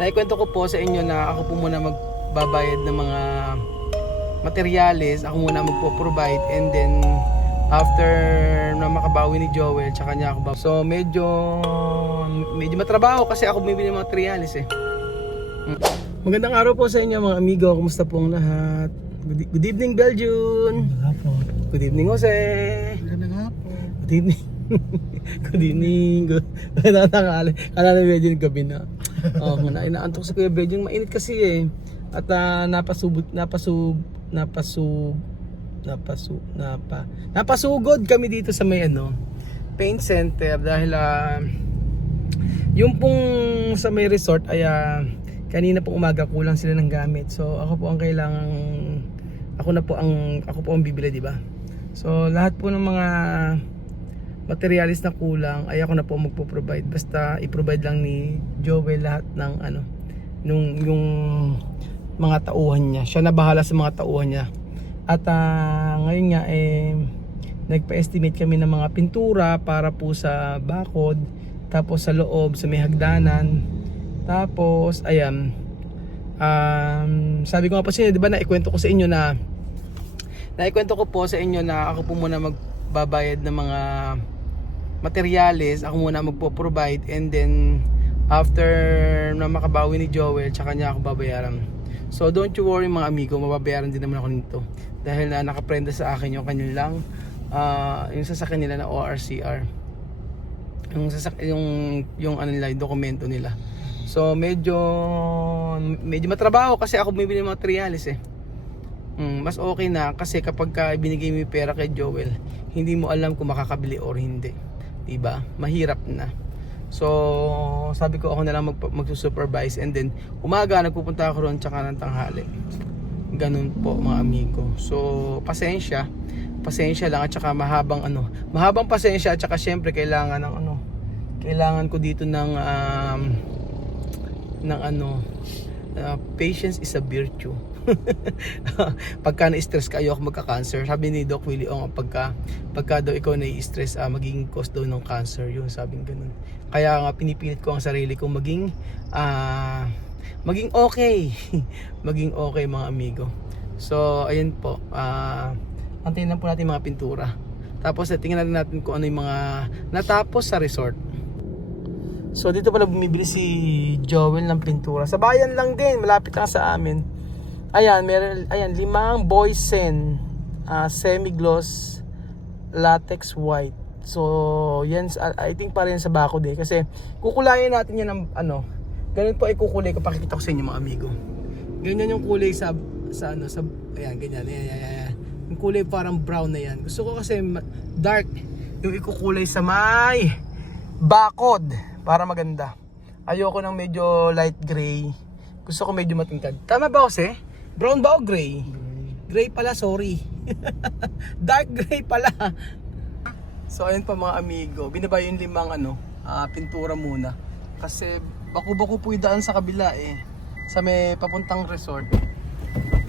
Naikwento ko po sa inyo na ako po muna magbabayad ng mga materyales, ako muna magpo-provide, and then after na makabawi ni Joel tsaka niya ako so medyo matrabaho kasi ako bumibili ng materyales eh. Magandang araw po sa inyo mga amigo, kumusta po ang lahat? Good evening Belgium. Good evening Jose. Magandang hapon. Good evening. Good evening. Kanala medyo yung gabi na. Inaantok si Kuya Belgium, mainit kasi eh. At napasugod kami dito sa may paint center dahil yung pong sa may resort ay kanina pong umaga kulang sila ng gamit. So ako po ang ako po ang bibili, di ba? So lahat po ng mga materialis na kulang ay ako na po magpo-provide. Basta i-provide lang ni Joel lahat ng yung mga tauhan niya. Siya na bahala sa mga tauhan niya. At ngayon nga nagpa-estimate kami ng mga pintura para po sa bakod, tapos sa loob, sa may hagdanan. Tapos ayan, sabi ko nga po sa inyo, di ba naikwento ko po sa inyo na ako po muna magbabayad ng mga materyales, ako muna magpo-provide, and then after na makabawi ni Joel tsaka niya ako babayaran. So don't you worry mga amigo, mababayaran din naman ako nito dahil na nakaprenda sa akin yung kanilang yung sasakyan nila na ORCR, yung ano nila, yung dokumento nila. So medyo matrabaho kasi ako bumibili ng materials eh. Mas okay na kasi kapag binigay mo yung pera kay Joel, hindi mo alam kung makakabili or hindi, diba? Mahirap na. So sabi ko ako na lang magsusupervise, and then umaga nagpupunta ako roon tsaka ng tanghali. Ganun po mga amigo. So pasensya lang, at saka mahabang pasensya, at saka syempre kailangan ko dito ng patience is a virtue. Pagka na-stress ka, ayoko magka-cancer. Sabi ni Doc Willie Ong, pagka daw ikaw na-stress, magiging cause daw ng cancer yun, sabing ganun. Kaya nga pinipilit ko ang sarili kong maging okay. Maging okay mga amigo. So ayun po, antayin lang po natin mga pintura. Tapos tingnan natin kung ano yung mga natapos sa resort. So dito pala bumibili si Joel ng pintura. Sa bayan lang din, malapit lang sa amin. Ayan, meron 5 Boysen semi-gloss latex white. So yan, I think para yan sa bakod eh, kasi kukulayan natin yan ng ganun po ay kukulay ko, pakikita ko sa inyo mga amigo. Ganyan yung kulay sa ayan, ganyan. Yung kulay parang brown na yan. Gusto ko kasi dark yung ikukulay sa may bakod para maganda. Ayoko ng medyo light gray. Gusto ko medyo matingkad. Tama ba kasi? Brown ba o gray? Gray pala, sorry. Dark gray pala. So ayun pa mga amigo, binaba yung 5 pintura muna. Kasi baku-baku po yung daan sa kabila eh, sa may papuntang resort.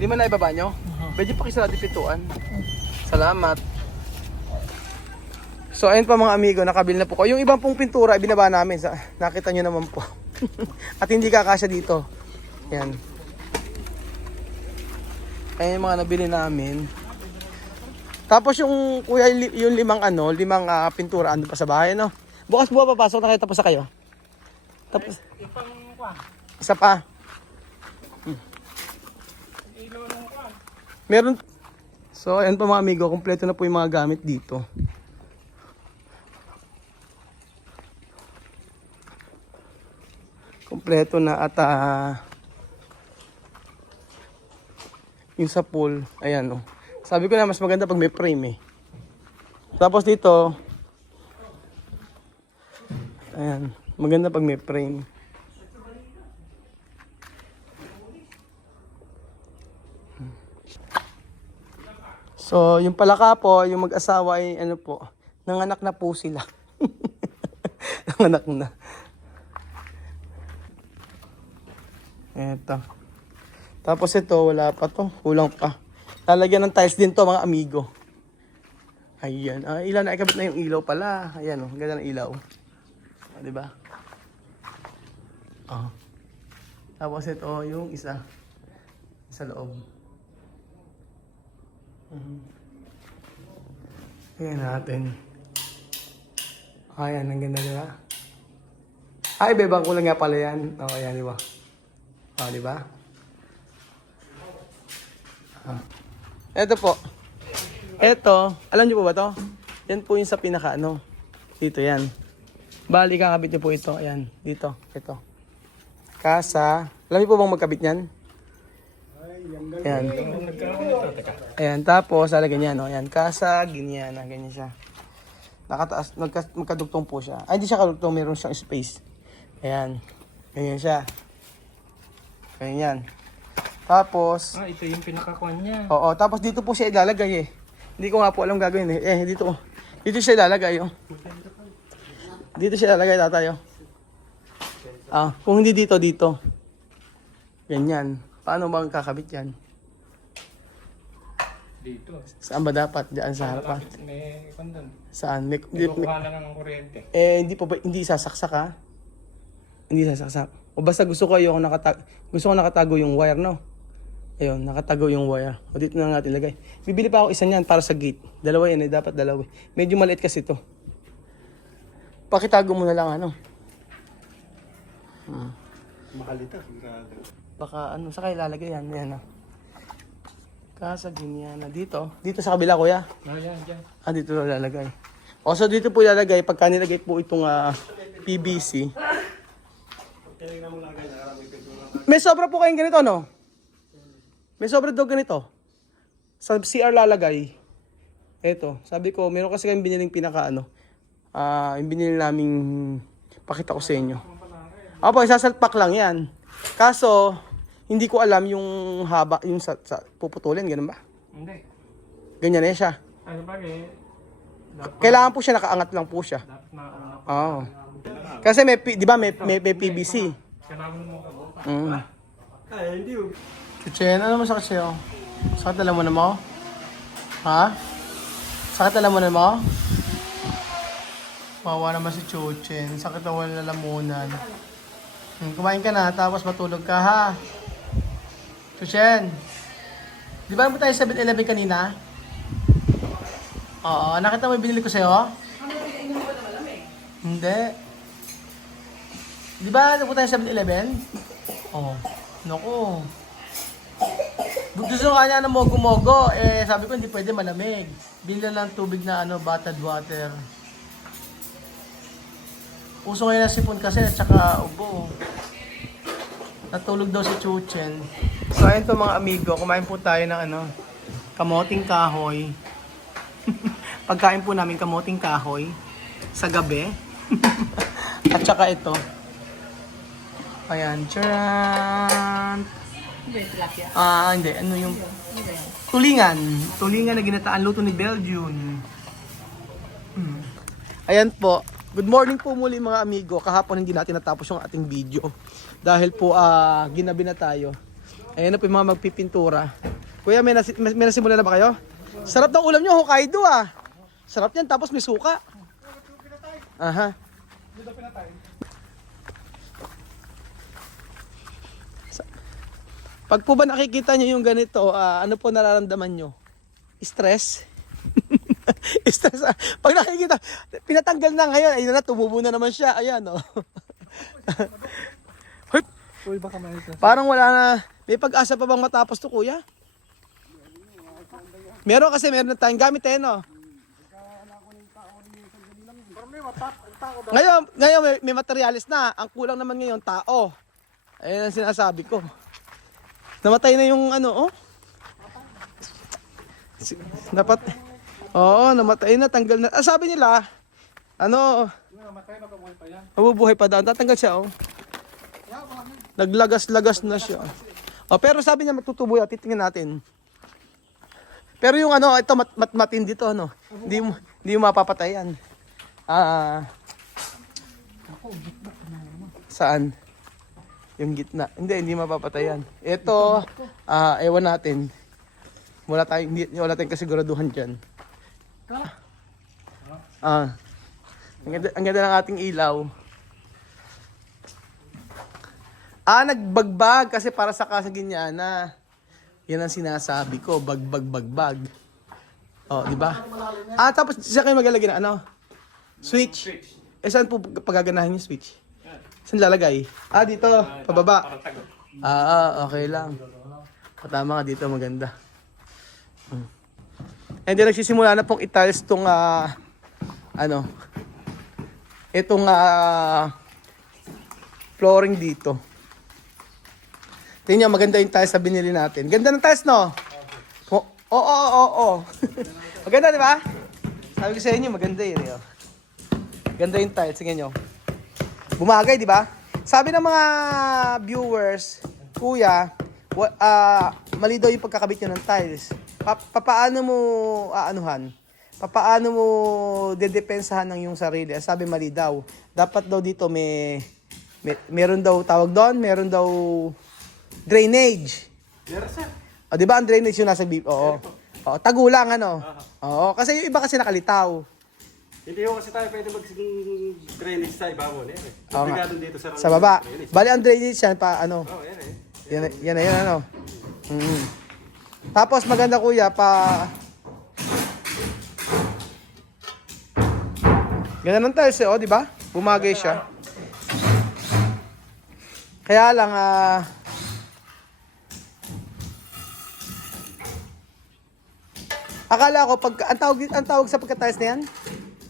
5 na ibaba nyo? Pwede pa kisarado pintuan. Salamat. So ayun pa mga amigo, nakabili na po ko. Yung ibang pong pintura binaba namin, nakita nyo naman po. At hindi kakasya dito. Yan. Ayun yung mga nabili namin. Tapos yung kuya, yung 5 pintura andun pa sa bahay, no? Bukas buwa papasok, nakita pa sa kayo. Tapos isa pa. Meron. So ayun pa mga amigo, kompleto na po yung mga gamit dito. Kompleto na at yung sa pool, ayan oh. Sabi ko na mas maganda pag may frame eh. Tapos dito, ayan, maganda pag may frame. So yung palaka po, yung mag-asawa ay nanganak na po sila. Nanganak na. Eto. Tapos ito, wala pa to. Kulang pa. Lalagyan ng tiles din to mga amigo. Ayan. Ilan na ikabit na yung ilaw pala. Ayan o. Ganda ng ilaw. Diba? Tapos ito yung isa sa loob. Tingnan natin. Ayan, ang ganda diba? Ay, bebang kulang nga pala yan. O, ayan, diba? O, diba? Ito po. Ito, alam niyo po ba to? Yan po yung sa pinaka ano. Dito yan. Bali, kakabit niyo po ito. Ayan, dito. Ito. Kasa. Alam niyo po bang magkabit yan? Ayan. Ayan, tapos lalagyan yan. O, ayan, kasa, ganyan. Ganyan siya. Nakataas, magkadugtong po siya. Ay, hindi siya kadugtong. Meron siyang space. Ayan. Ganyan siya. Ganyan. Tapos, ito yung pinakakuan niya. oo, tapos dito po siya ilalagay eh. Hindi ko nga po alam gagawin eh. Dito. Dito siya ilalagay oh. Dito siya ilalagay tatayo. Kung hindi dito, dito. Ganyan. Paano bang kakabit yan? Dito. Saan ba dapat? Diyan sa harapan. May kondon. Saan? Kukuha lang ng kuryente. Hindi po ba, hindi sasaksak ha? Hindi sasaksak. O basta gusto ko nakatago yung wire, no? Ayun, nakatago yung wire. O dito na natin ilagay. Bibili pa ako isa niyan para sa gate. Dalawa yan eh, dapat dalawa. Medyo maliit kasi ito. Pakitago mo na lang ano. Makalita. Baka ano, sa kayo lalagay yan. Yan Kasa ganyan na dito. Dito sa kabila kuya. Yan, dyan. Dito na lalagay. O so dito po ilalagay, pagka nilagay po itong PVC. May sobra po kayong ganito, no? May sobra daw ganito. Sa CR lalagay. Ito, sabi ko, meron kasi kayong biniling pinaka ano. Yung binili naming pakita ko sa inyo. Opo, isasalpak lang yan. Kaso, hindi ko alam yung haba, yung sa puputulin, ganun ba? Hindi. Ganyan na siya. Ano ba Kailangan po siya, nakaangat lang po siya. dapat na Oo. Kasi may, di ba, may PVC. kailangan mo. Hindi. Chuchen, ano mo sakit sa'yo? Sakit alam mo na mo? Ha? Sakit alam mo na mo? Wawa naman si Chuchen. Sakit na wala lalamunan. Kumain ka na, tapos matulog ka ha? Chuchen, di ba naman tayo 7-Eleven kanina? Oo, nakita mo yung binili ko sa'yo? Hindi. Di ba napunta tayo 7-Eleven? Oo. Naku. Gusto ko kanya ng mogo-mogo. Sabi ko hindi pwede malamig. Bila lang tubig na bottled water. Uso ngayon na sipon kasi at saka ubo. Natulog daw si Chuchen. So ayun to mga amigo, kumain po tayo ng kamoting kahoy. Pagkain po namin kamoting kahoy sa gabi. At saka ito. Ayan, charan. Hindi. Ano yung... Tulingan. Tulingan na ginataan. Luto ni Belgium. Ayan po. Good morning po muli mga amigo. Kahapon hindi natin natapos yung ating video. Dahil po ginabi na tayo. Ayan na po yung mga magpipintura. Kuya, may nasimula na ba kayo? Sarap ng ulam nyo, Hokkaido Sarap yan, tapos may suka. Aha. Pag po ba nakikita nyo yung ganito, ano po nararamdaman nyo? Stress? Stress. Pag nakikita, pinatanggal na ngayon, ayun na, tumubo na naman siya. Ayan, Parang wala na. May pag-asa pa bang matapos to, kuya? Meron na tayong gamit Ngayon may materialis na. Ang kulang naman ngayon, tao. Ayun ang sinasabi ko. Namatay na yung Dapat. Oo, namatay na, tanggal na. Sabi nila, namatay na, mabubuhay pa yan. Mabubuhay pa daw. Tatanggal siya, Naglagas-lagas na siya. Pero sabi niya matutubo yan, titingnan natin. Pero yung ito matindi to, Hindi mo mapapatay yan. Saan? Yung gitna. Hindi mapapatay yan. Ito, ewan natin. Wala tayong kasiguraduhan dyan. Ang ganda ng ating ilaw. Nagbagbag kasi para sa Kasaginyana. Yan ang sinasabi ko, bagbag. Oh, di ba? Tapos siya kayo maglalagay na ano? Switch. Saan po pagaganahin yung switch? Saan lalagay? Dito, pababa. Parang tagot. Okay lang. Tama nga dito, maganda. And then nagsisimula na pong i-tiles itong itong flooring dito. Tingnan nyo, maganda yung tiles na binili natin. Ganda ng tiles, no? Oo. Maganda, di ba? Sabi ko sa inyo, maganda yun. Ganda yung tiles, tingnan nyo. Bumagay, di ba? Sabi ng mga viewers, kuya, mali daw yung pagkakabit nyo ng tiles. Paano mo aanuhan? Paano mo dedepensahan ng yung sarili? Sabi mali daw. Dapat daw dito meron daw tawag doon, meron daw drainage. Meron, sir. Di ba ang drainage yung nasa beep? Oo. Tagulang ano. Oo, kasi yung iba kasi nakalitaw. Hindi ko kasi tayo pwede mag-drainage sa ibabaw. Oo nga. Obligado dito Sa baba. Bali ang drainage yan pa ano. Oo, yan eh. Yan ano. Tapos maganda kuya ganda ng tiles di ba? Bumagay siya. Kaya lang akala ko pag ang tawag sa pagka-tiles na yan?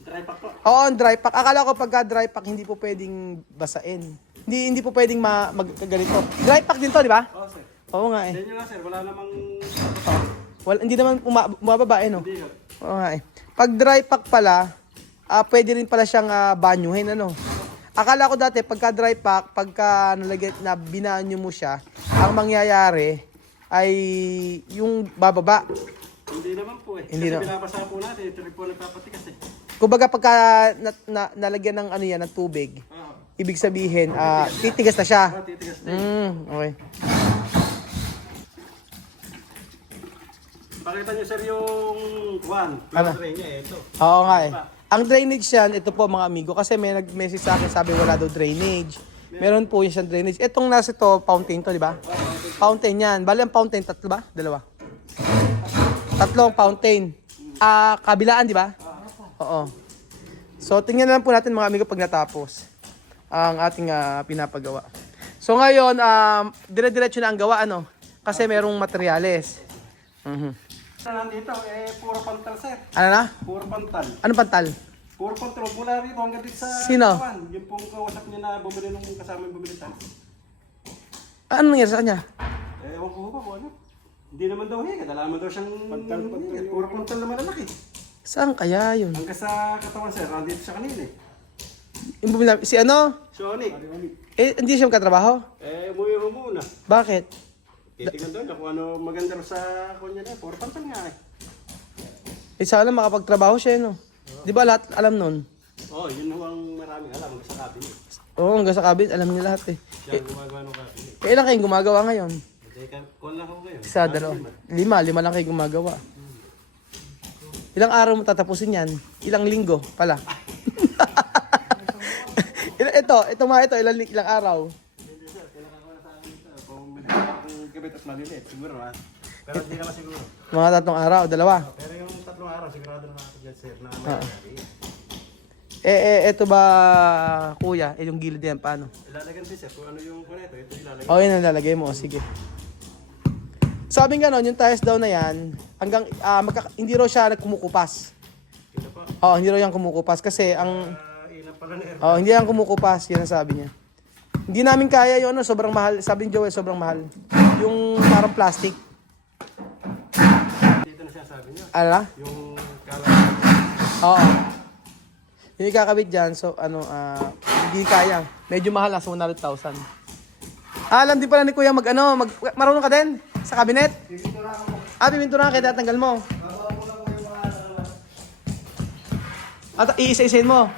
Dry pack po. Oo, ang dry pack. Akala ko pagka dry pack hindi po pwedeng basain. Hindi po pwedeng magkaganito. Dry pack din to, di ba? Oo, sir. Oo nga eh. Yan nyo nga, sir. Wala namang... Hindi naman bumababa no? Hindi ko. Oo nga eh. Pag dry pack pala, pwede rin pala siyang banyuhin ano. Akala ko dati pagka dry pack, pagka na binanyo mo siya, ang mangyayari ay yung bababa. Hindi naman po eh. Hindi Kasi na- binabasa po natin. Ito rin po nagpapatikas eh. Kumbaga pagka nalagyan ng ano yan, ng tubig, Oo. ibig sabihin, titigas na siya. Titigas na. Okay. Pakita nyo, sir, yung Ano? drain niya eh. Ito. Oo nga eh. Ang drainage yan, ito po mga amigo, kasi may nag-message sa akin, sabi wala daw drainage. Meron po yung siyang drainage. Itong nasa to, fountain to, di ba? Fountain yan. Bali ang fountain, tatlo ba? Dalawa. Tatlong fountain. Kabilaan, di ba? Oo. So, tingnan na lang po natin mga amigo pag natapos ang ating pinapagawa. So, ngayon, dire-diretso na ang gawa, ano? Kasi merong materyales. Nandito, puro pantal, sir. Ano na? Puro pantal. Anong pantal? Puro control. Mula rito hanggang dito sa... Sino? Yung pong kausap niya na bumili nung kasama yung bumili tayo. Ano nangyari sa kanya? Ewan ko ba kung ano. Hindi naman daw higa. Dala naman daw siyang... Pantal. Puro pantal na malalaki. Saan kaya yun? Hanggang sa katawan, sir. Nandito siya kanina eh. Yung bumila, si ano? Sonic. Hindi siya magkatrabaho? Umuwi ko muna. Bakit? Titingnan daw niya kung ano maganda rin sa kunya na. Puro pantal nga eh. Sana makapagtrabaho siya, no? Di ba lahat alam nun? Oo, yun ang maraming alam. Hanggang sa cabinet. Oo, hanggang sa kabit, alam niya lahat eh. Siya ang gumagawa ng cabinet. Ilan kayong gumagawa ngayon? Kuhan lang ako ngayon. Isa, dalawa. Lima lang kayo gumagawa. Ilang araw mo tatapusin yan? Ilang linggo pala? ito, ilang araw? Hindi sir, kailangan ko na sa akin ito. Kung may kabit at maliliit, siguro ha. Pero hindi naman siguro. Mga 3 araw, 2. Pero yung 3 araw, sigurado na ako dyan sir. Na Ito ba, kuya? Yung gilid yan, paano? ilalagyan din sir kung ano yung kuneto. Ito ilalagyan. O, yun ang lalagay mo. Sige. Sabing gano'n, yung tiles daw na yan, hanggang, hindi raw siya kumukupas. Ito po. Oo, hindi raw yan kumukupas kasi ang... Ilan pala na air. hindi yan kumukupas, yan ang sabi niya. Hindi namin kaya yung ano, sobrang mahal. Sabi ni Joel, sobrang mahal. Yung parang plastic. Dito na siya sabi niya. Ano na? Yung kala. Oo. Yung ikakabit dyan, so hindi kaya. Medyo mahal, nasa 100,000. Alam din pala ni Kuya marunong ka din sa cabinet? Pipintura ka, kaya tatanggal mo. At iisa-isain mo?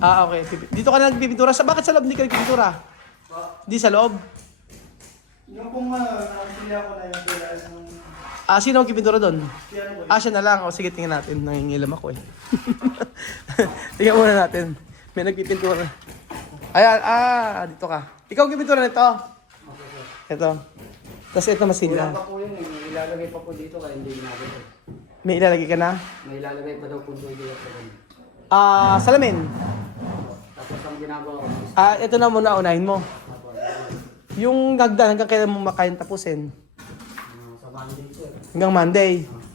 Okay. Dito ka na nagpipintura. Bakit sa loob hindi ka nagpipintura? Hindi sa loob? Yung pong nakasili ako na yung PLS ng... Sino ang kipintura doon? Siya na lang. O sige, tingnan natin. Nangingilam ako eh. Tingnan muna natin. May nagpipintura. Ayan, dito ka. Ikaw gipintura nito. Ito. Tapos ito masilya. Wala pa po yun eh. May ilalagay pa po dito kaya hindi ginagawa. May ilalagay ka na? May ilalagay pa daw po dito sa ganun. Salamin. Tapos ang ginagawa ko, Ito na muna unahin mo. Yung hagdan hanggang kailan mo makayang tapusin? sa Monday po eh. Hanggang Monday.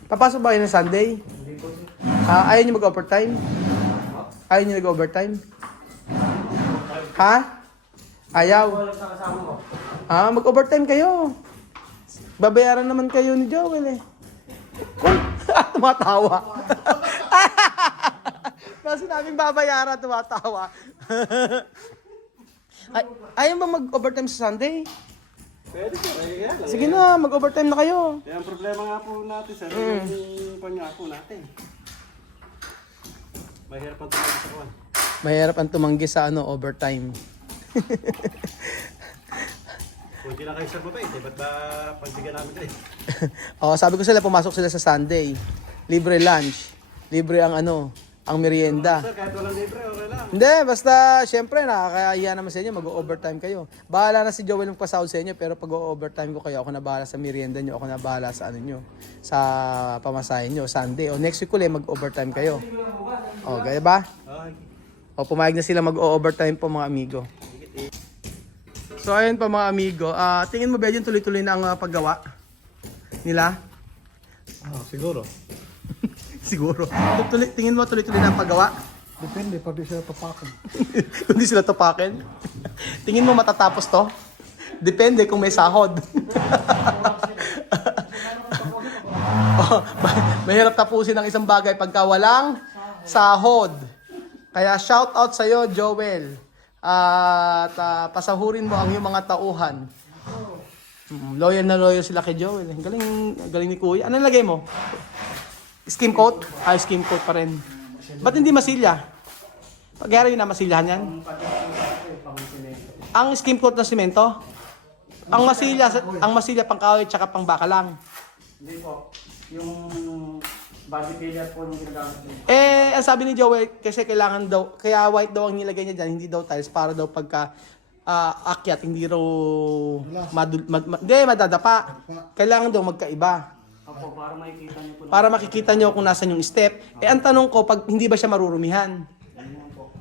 Papasok ba kayo ng Sunday? Hindi po siya. Ayaw nyo mag-overtime? Ayaw nyo nag-overtime? Ha? Ayaw. Wala sa kasama ko. Mag-overtime kayo. Babayaran naman kayo ni Joel eh. Tumatawa. Nang sinabing babayaran, tumatawa. Ayaw ba mag-overtime sa Sunday? Pwede po, kaya lang. Sige na, mag-overtime na kayo. Kaya ang problema nga po natin, sir, yung panya po natin. Mahirap ang tumagi sa kuwan. Mahirap ang tumanggi sa overtime. Kung hindi na kayo sir mabait, ba't ba pagbigyan namin kayo? Sabi ko sila, pumasok sila sa Sunday. Libre lunch. Libre ang ang merienda. Sir, kahit walang libre, okay lang. Hindi, basta syempre nakakahiya naman sa inyo, mag-overtime kayo. Bahala na si Joel yung pasahod sa inyo, pero pag overtime ko kayo, ako na bahala sa merienda nyo, ako na bahala sa nyo, sa pamasahin nyo, Sunday. O next week ulit, mag-overtime kayo. O, gaya ba? Okay. O, pumayag na sila mag-overtime po mga amigo. So, ayun pa mga amigo. Tingin mo ba yun tuloy-tuloy na ang paggawa nila? Siguro. Siguro. Tingin mo tuloy-tuloy na ang paggawa? Depende, pag di siya papakan. Kung di sila tupakin? Tingin mo matatapos to? Depende kung may sahod. Mahirap tapusin ang isang bagay pagka walang sahod. Kaya shout out sa iyo, Joel. At pasahurin mo ang iyong mga tauhan. Loyal na loyal sila kay Joel. Galing ni Kuya. Ano lagay mo? Skim coat? Skim coat pa rin. Ba't hindi masilya? Pagyari yun na masilyahan yan? Ang skim coat na simento? Ang masilya pang kahoy tsaka pang baka lang. Hindi po. Yung body pillar po yung ginagamit niya. Ang sabi ni Joel, kasi kailangan daw, kaya white daw ang nilagay niya dyan, hindi daw tiles, para daw pagka akyat, hindi raw hindi, madadapa. Kailangan daw magkaiba. Opo, para makikita niyo po. Para makikita nyo kung nasan yung step. Ang tanong ko, pag hindi ba siya marurumihan?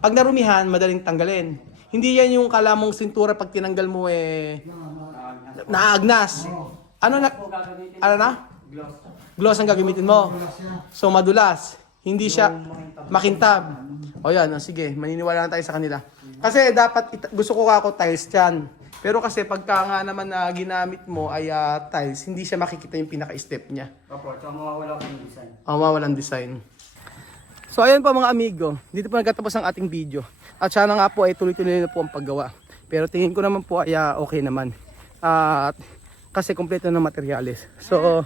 Pag narumihan, madaling tanggalin. Hindi yan yung kalamong sintura pag tinanggal mo naagnas. Ano na? Gloss ang gagamitin mo. So madulas. Hindi siya makintab. O yan, sige, maniniwala na tayo sa kanila. Kasi dapat, gusto ko ako tiles dyan. Pero kasi pagka nga naman na ginamit mo ay tiles, hindi siya makikita yung pinaka-step niya. Opo, tsaka mawawala po yung design. Mawawalan design. So ayan po mga amigo, dito po nagtatapos ang ating video. At sana nga po ay tuloy-tuloy na po ang paggawa. Pero tingin ko naman po ay okay naman. At kasi kompleto ng materyales. So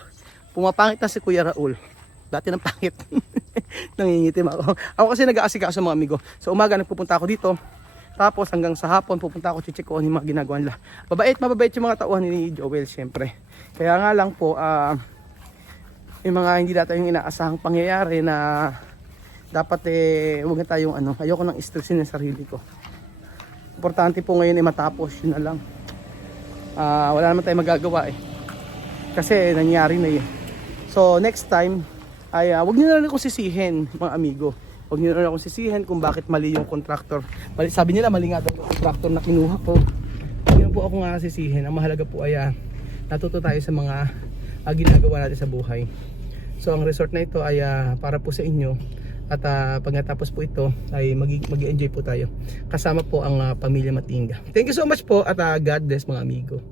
pumapangit na si Kuya Raul. Dati ng pangit. Nangingitim ako. Ako kasi nag-aasikaso mga amigo. So umaga nagpupunta ako dito. Tapos hanggang sa hapon pupunta ako chichikoon yung mga ginagawa nila. Mababait yung mga tauhan ni Joel syempre. Kaya nga lang po yung mga hindi dati yung inaasahang pangyayari na dapat huwag na tayong ayoko nang stressin yung sarili ko. Importante po ngayon ay matapos, yun na lang. Wala naman tayong magagawa kasi nangyari na yun. So next time ay huwag niyo na rin akong sisihin mga amigo. Huwag niyo na rin akong sisihin kung bakit mali yung contractor. Sabi nila mali nga daw yung contractor na kinuha ko. Huwag niyo po ako nga sisihin. Ang mahalaga po ay natuto tayo sa mga ginagawa natin sa buhay. So ang resort na ito ay para po sa inyo. At pag natapos po ito ay mag-enjoy po tayo. Kasama po ang pamilya Matinga. Thank you so much po at God bless mga amigo.